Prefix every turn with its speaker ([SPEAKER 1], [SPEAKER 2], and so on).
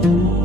[SPEAKER 1] Thank you.